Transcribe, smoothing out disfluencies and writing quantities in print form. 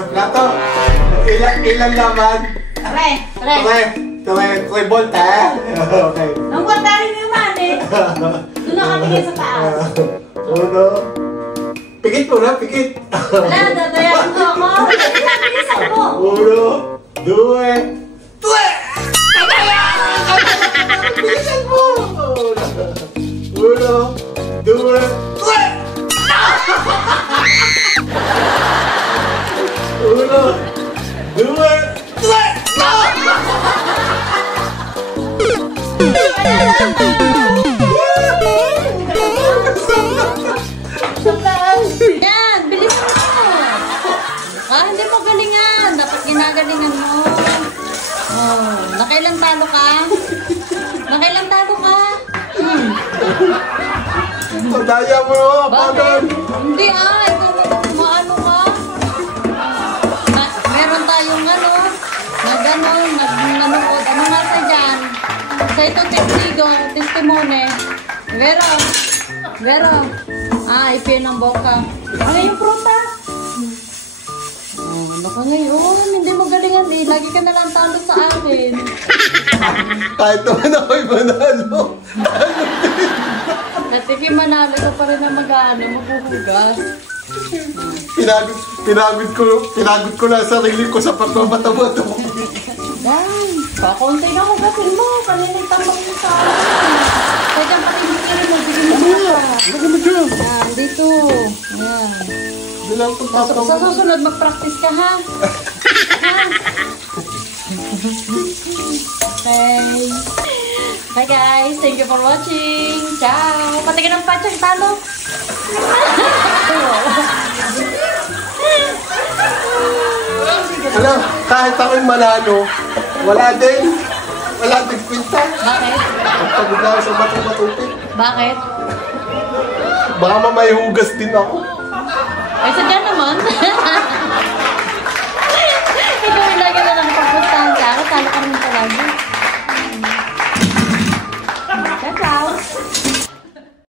sa plato. Ilan naman? Tre volta. Okay. Nung volta rin yung man eh. Doon na kami sa taas. Uno. Pikit mo na, pikit. Wala, dadayan ko ako. Bilisan mo. Uno, due, tre! Bilisan mo! Uno, due, tre! Uno, due, tre! Yan, bilisan mo. Hindi mo galingan. Dapat ginagalingan mo. Oh, nakailang talo ka? Nakailang talo ka? Madaya mo yung apagan. Hindi ikaw maano ka. Meron tayong nanonood. Ano nga sa dyan? Sa ito testimony. Vero. Ipin ang boka. Ano yung pruta? Baka ngayon, hindi mo galingan eh. Lagi ka nalang talo sa akin. Kahit naman ako'y manalo. At if yung manalo ka pa rin na maghuhugas. Pinagod ko lang sarili ko sa pagmamatabato. Yan. Pakunti na hugasin mo. Kanina'y tambang mo sa akin. Kaya dyan pati mo kayo mo. Sige mo pa. Lagay mo dyan. Yan, dito. Yan. Bilang kong tapang. Sa susunod, mag-practice ka ha. Okay. Bye guys. Thank you for watching. Ciao. Pati ka ng patsang talo. Ano, kahit ako'y manalo, wala din kwenta. Bakit? Pagod na ako sa matupit. Bakit? Baka mamay hugas din ako. Ay, sadya